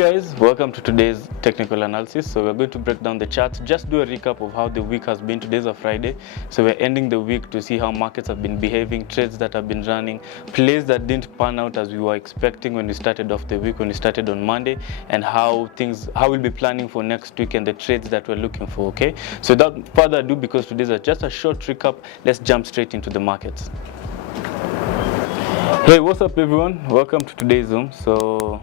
Guys, welcome to today's technical analysis. So we're going to break down the charts, just do a recap of how the week has been. Today's a Friday, so we're ending the week to see how markets have been behaving, trades that have been running, plays that didn't pan out as we were expecting when we started off the week, when we started on Monday, and how we'll be planning for next week and the trades that we're looking for. Okay, so without further ado, because today's just a short recap, let's jump straight into the markets. Hey, what's up everyone? Welcome to today's Zoom. So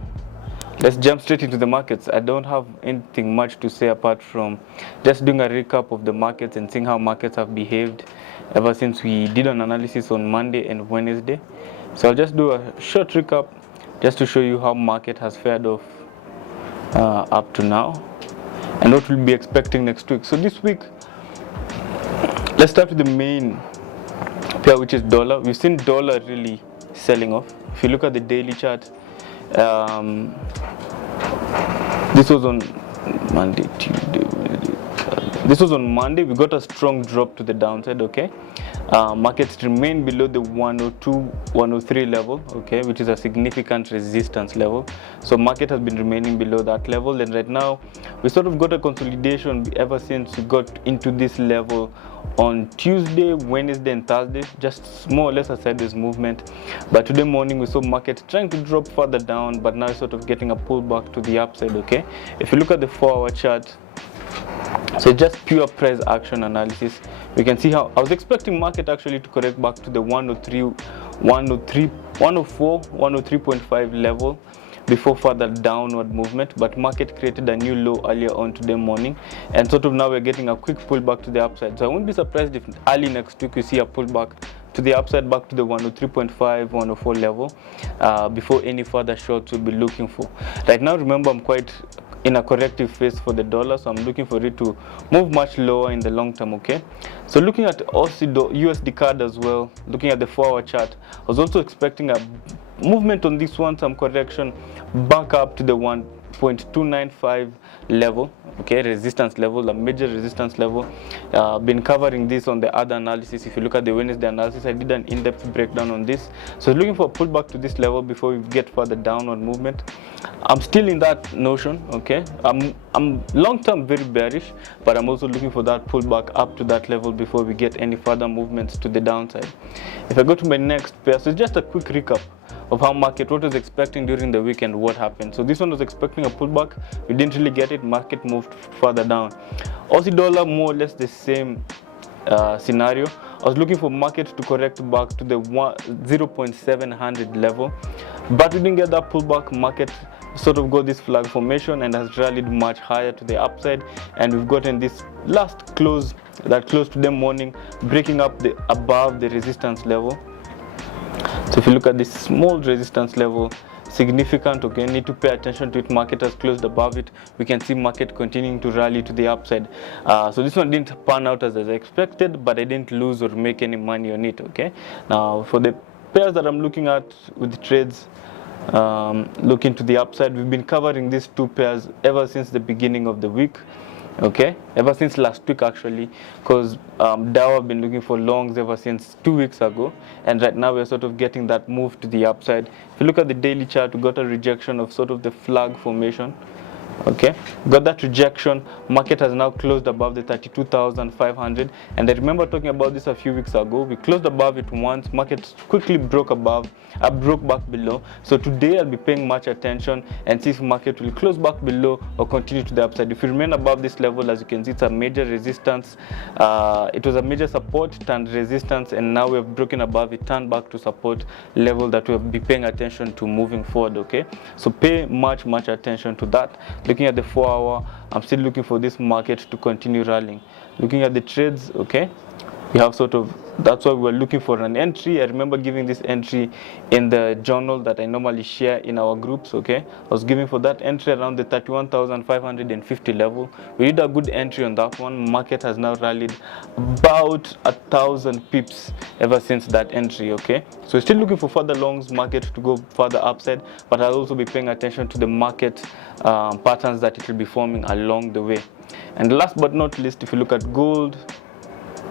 let's jump straight into the markets. I don't have anything much to say apart from just doing a recap of the markets and seeing how markets have behaved ever since we did an analysis on Monday and Wednesday. So I'll just do a short recap just to show you how market has fared off up to now and what we'll be expecting next week. So this week, let's start with the main pair, which is dollar. We've seen dollar really selling off. If you look at the daily chart, this was on Monday, Tuesday, Wednesday, Thursday. This was on Monday. We got a strong drop to the downside. Okay, markets remain below the 102, 103 level. Okay, which is a significant resistance level. So market has been remaining below that level, and right now we sort of got a consolidation ever since we got into this level on Tuesday, Wednesday, and Thursday, just more or less a sideways movement. But today morning we saw market trying to drop further down, but now sort of getting a pullback to the upside. Okay, if you look at the 4-hour chart, so just pure price action analysis, we can see how I was expecting market actually to correct back to the 104, 103.5 level before further downward movement, but market created a new low earlier on today morning, and sort of now we're getting a quick pullback to the upside. So I won't be surprised if early next week we see a pullback to the upside back to the 103.5, 104 level before any further shorts we'll be looking for. Right now, remember, I'm quite in a corrective phase for the dollar, so I'm looking for it to move much lower in the long term. Okay, so looking at USD card as well, looking at the 4-hour chart, I was also expecting a movement on this one, some correction back up to the 1.295 level. Okay, resistance level, a major resistance level. Been covering this on the other analysis. If you look at the Wednesday analysis, I did an in-depth breakdown on this. So looking for a pullback to this level before we get further downward movement. I'm still in that notion. Okay, I'm long-term very bearish, but I'm also looking for that pullback up to that level before we get any further movements to the downside. If I go to my next pair, so it's just a quick recap of how market, what was expecting during the weekend, what happened. So this one was expecting a pullback, we didn't really get it, market moved further down. Aussie dollar, more or less the same scenario. I was looking for market to correct back to the 0.700 level, but we didn't get that pullback. Market sort of got this flag formation and has rallied much higher to the upside, and we've gotten this last close that closed today morning, breaking up above the resistance level. So if you look at this small resistance level, significant. Okay, need to pay attention to it. Market has closed above it. We can see market continuing to rally to the upside. So this one didn't pan out as I expected, but I didn't lose or make any money on it. Okay, now for the pairs that I'm looking at with trades, looking to the upside, we've been covering these two pairs ever since the beginning of the week. Okay, ever since last week actually, because Dow have been looking for longs ever since 2 weeks ago, and right now we're sort of getting that move to the upside. If you look at the daily chart, we got a rejection of sort of the flag formation. Okay, got that rejection. Market has now closed above the 32,500, and I remember talking about this a few weeks ago. We closed above it once, market quickly broke back below. So today I'll be paying much attention and see if market will close back below or continue to the upside. If you remain above this level, as you can see, it's a major resistance. It was a major support, turned resistance, and now we have broken above it, turned back to support level that we'll be paying attention to moving forward. Okay, so pay much attention to that. Looking at the 4-hour, I'm still looking for this market to continue rallying. Looking at the trades, okay, we have sort of, that's why we're looking for an entry. I remember giving this entry in the journal that I normally share in our groups. Okay, I was giving for that entry around the 31,550 level. We did a good entry on that one. Market has now rallied about 1,000 pips ever since that entry. Okay, so still looking for further longs, market to go further upside, but I'll also be paying attention to the market patterns that it will be forming along the way. And last but not least, if you look at gold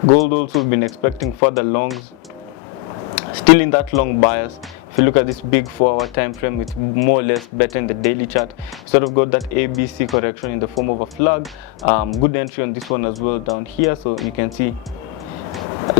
also, we've been expecting further longs, still in that long bias. If If you look at this big 4-hour time frame, it's more or less better in the daily chart. Sort of got that ABC correction in the form of a flag. Good entry on this one as well down here, so you can see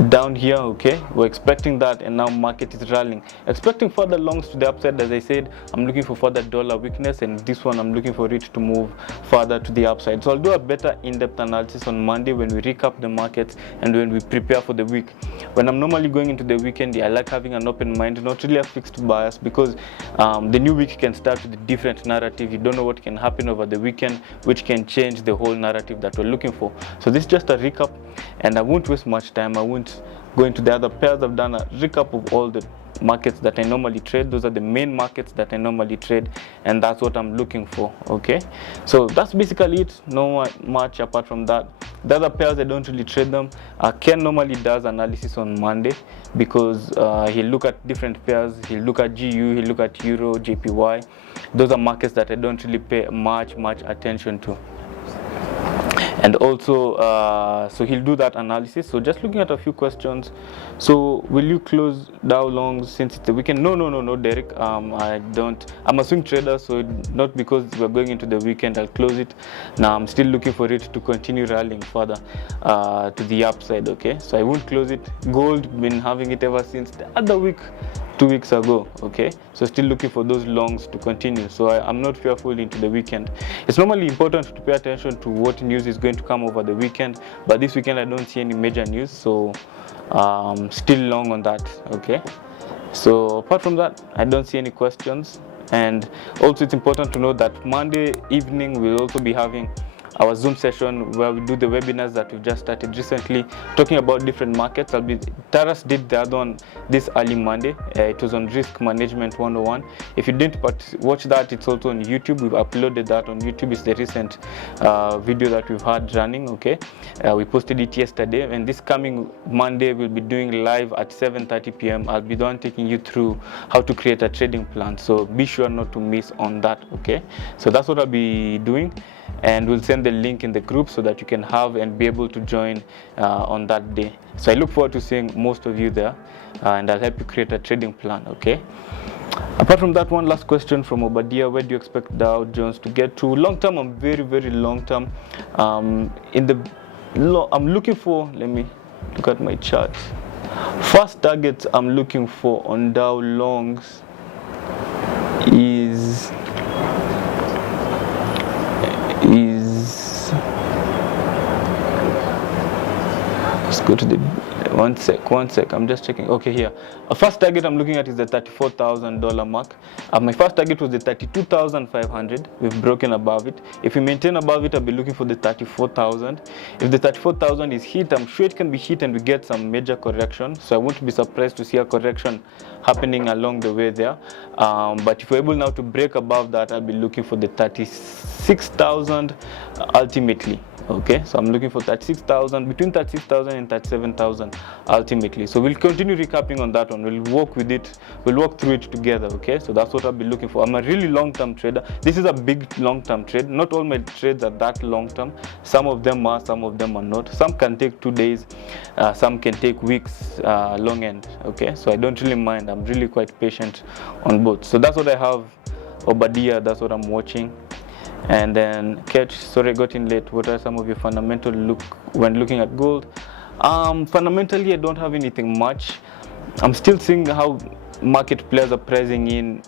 down here. Okay, we're expecting that, and now market is rallying, expecting further longs to the upside. As I said, I'm looking for further dollar weakness, and this one I'm looking for it to move further to the upside. So I'll do a better in-depth analysis on Monday when we recap the markets and when we prepare for the week. When I'm normally going into the weekend, I like having an open mind, not really a fixed bias, because the new week can start with a different narrative. You don't know what can happen over the weekend, which can change the whole narrative that we're looking for. So this is just a recap, and I won't waste much time. I won't go into the other pairs. I've done a recap of all the markets that I normally trade. Those are the main markets that I normally trade, and that's what I'm looking for. Okay, so that's basically it. No much apart from that. The other pairs, I don't really trade them. Ken normally does analysis on Monday, because he'll look at different pairs. He'll look at GU, he'll look at Euro, JPY. Those are markets that I don't really pay much attention to. And also, so he'll do that analysis. So just looking at a few questions. So will you close Dow longs since it's the weekend? No, Derek. I don't. I'm a swing trader, so not because we're going into the weekend I'll close it. Now I'm still looking for it to continue rallying further to the upside. Okay, so I won't close it. Gold, been having it ever since the other week, 2 weeks ago. Okay, so still looking for those longs to continue. So I'm not fearful into the weekend. It's normally important to pay attention to what news is going to come over the weekend, but this weekend I don't see any major news, so still long on that. Okay, so apart from that, I don't see any questions. And also it's important to know that Monday evening we'll also be having our Zoom session where we do the webinars that we've just started recently, talking about different markets. Taras did the other one this early Monday. It was on Risk Management 101. If you didn't watch that, it's also on YouTube. We've uploaded that on YouTube. It's the recent video that we've had running. Okay, we posted it yesterday, and this coming Monday we'll be doing live at 7:30 p.m. I'll be the one taking you through how to create a trading plan, so be sure not to miss on that. Okay, so that's what I'll be doing, and we'll send the link in the group so that you can have and be able to join on that day. So I look forward to seeing most of you there, and I'll help you create a trading plan. Okay, apart from that, one last question from Obadiah: where do you expect Dow Jones to get to long term? I'm very long term. I'm looking for, let me look at my chart. First target I'm looking for on Dow longs is let's go to the one sec, I'm just checking. Okay, here a first target I'm looking at is the $34,000 mark. My first target was the 32,500. We've broken above it. If we maintain above it, I'll be looking for the 34,000. If the 34,000 is hit, I'm sure it can be hit and we get some major correction, so I won't be surprised to see a correction happening along the way there. But if we're able now to break above that, I'll be looking for the 36,000 ultimately. Okay, so I'm looking for 36,000, between 36,000 and 37,000 ultimately. So we'll continue recapping on that one. We'll work with it, we'll walk through it together. Okay, so that's what I'll be looking for. I'm a really long-term trader. This is a big long-term trade. Not all my trades are that long-term. Some of them are, some of them are not. Some can take 2 days, some can take weeks, long end. Okay, so I don't really mind. I'm really quite patient on both. So that's what I have. Obadiah, that's what I'm watching. And then Catch, sorry I got in late. What are some of your fundamental look when looking at gold? Fundamentally, I don't have anything much. I'm still seeing how market players are pricing in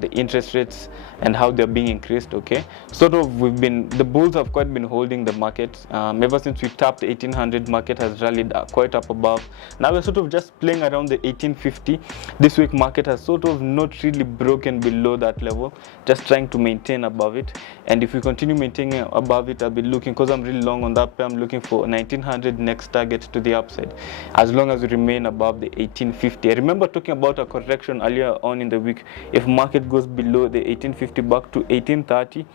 the interest rates and how they're being increased. Okay, sort of the bulls have quite been holding the market ever since we tapped 1800. Market has rallied quite up above. Now we're sort of just playing around the 1850. This week market has sort of not really broken below that level, just trying to maintain above it. And if we continue maintaining above it, I'll be looking, because I'm really long on that pair, I'm looking for 1900 next target to the upside, as long as we remain above the 1850. I remember talking about a correction earlier on in the week. If market goes below the 1850 back to 1830,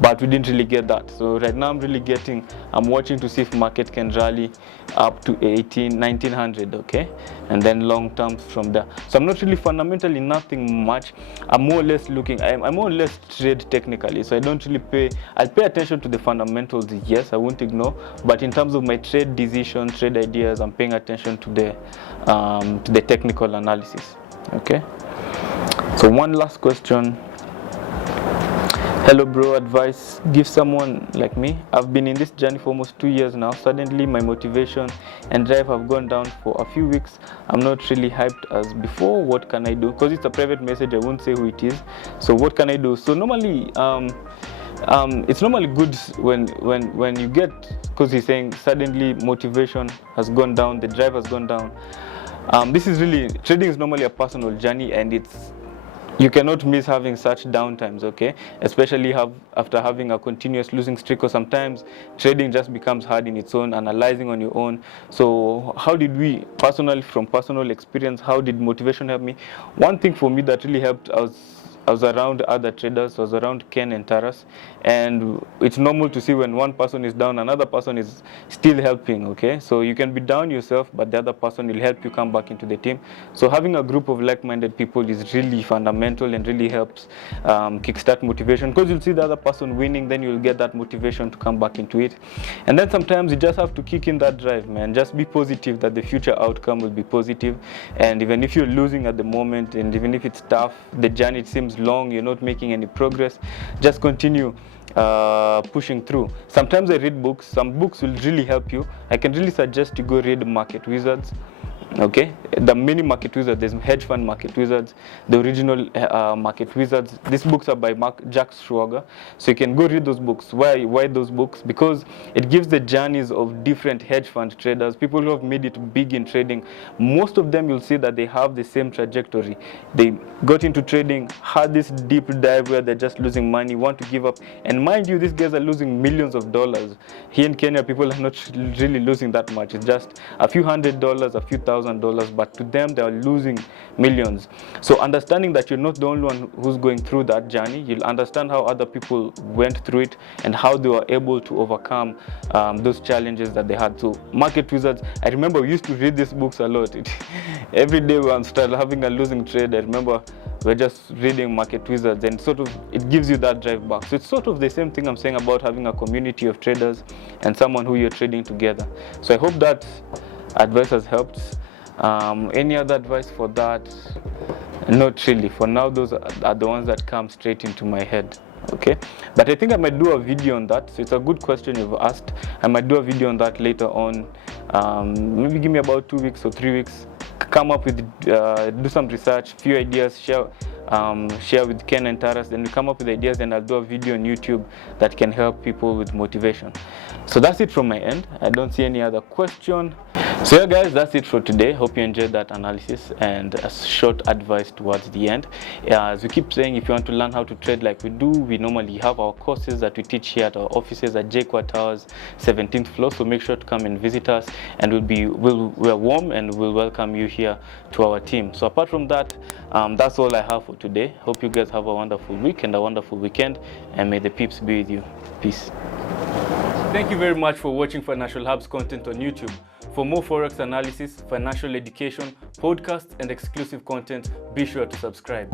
but we didn't really get that. So right now I'm watching to see if market can rally up to 1900. Okay, and then long terms from there. So I'm not really fundamentally nothing much. I'm more or less looking, I more or less trade technically, so I don't really I'll pay attention to the fundamentals, yes, I won't ignore, but in terms of my trade decisions, trade ideas, I'm paying attention to the technical analysis. Okay, So one last question. Hello bro, advice give someone like me. I've been in this journey for almost 2 years now. Suddenly my motivation and drive have gone down for a few weeks. I'm not really hyped as before. What can I do? Because it's a private message, I won't say who it is. So what can I do? So normally it's normally good when you get, because he's saying suddenly motivation has gone down, the drive has gone down. This is really, trading is normally a personal journey, and you cannot miss having such downtimes, okay? Especially after having a continuous losing streak, or sometimes trading just becomes hard in its own, analyzing on your own. So how did we, personally, from personal experience, how did motivation help me? One thing for me that really helped, I was around other traders, I was around Ken and Taras, and it's normal to see when one person is down, another person is still helping, okay? So you can be down yourself, but the other person will help you come back into the team. So having a group of like-minded people is really fundamental and really helps kickstart motivation, because you'll see the other person winning, then you'll get that motivation to come back into it. And then sometimes you just have to kick in that drive, man. Just be positive that the future outcome will be positive. And even if you're losing at the moment, and even if it's tough, the journey seems long, you're not making any progress, just continue pushing through. Sometimes I read books. Some books will really help you. I can really suggest you go read Market Wizards. Okay, the mini Market Wizards, there's hedge fund Market Wizards, the original Market Wizards. These books are by Jack Schwager, so you can go read those books. Why those books? Because it gives the journeys of different hedge fund traders, people who have made it big in trading. Most of them, you'll see that they have the same trajectory. They got into trading, had this deep dive where they're just losing money, want to give up, and mind you, these guys are losing millions of dollars. Here in Kenya, people are not really losing that much. It's just a few $100s, a few $1,000, but to them they are losing millions. So understanding that you're not the only one who's going through that journey, you'll understand how other people went through it and how they were able to overcome those challenges that they had. So Market Wizards, I remember we used to read these books a lot. Every day when I started having a losing trade, I remember we're just reading Market Wizards, and sort of it gives you that drive back. So it's sort of the same thing I'm saying about having a community of traders and someone who you're trading together. So I hope that advice has helped. Any other advice for that? Not really. For now, those are the ones that come straight into my head. Okay, but I think I might do a video on that. So it's a good question you've asked. I might do a video on that later on. Maybe give me about 2 weeks or 3 weeks. Come up with, do some research, few ideas, share with Ken and Taras, then we come up with ideas, and I'll do a video on YouTube that can help people with motivation. So that's it from my end. I don't see any other question. So yeah guys, that's it for today. Hope you enjoyed that analysis and a short advice towards the end. As we keep saying, if you want to learn how to trade like we do, we normally have our courses that we teach here at our offices at JQuad Towers, 17th floor. So make sure to come and visit us, and we're warm and we'll welcome you here to our team. So apart from that, that's all I have for today. Hope you guys have a wonderful week and a wonderful weekend, and may the peeps be with you. Peace. Thank you very much for watching Financial Hub's content on YouTube. For more Forex analysis, financial education, podcasts, and exclusive content, be sure to subscribe.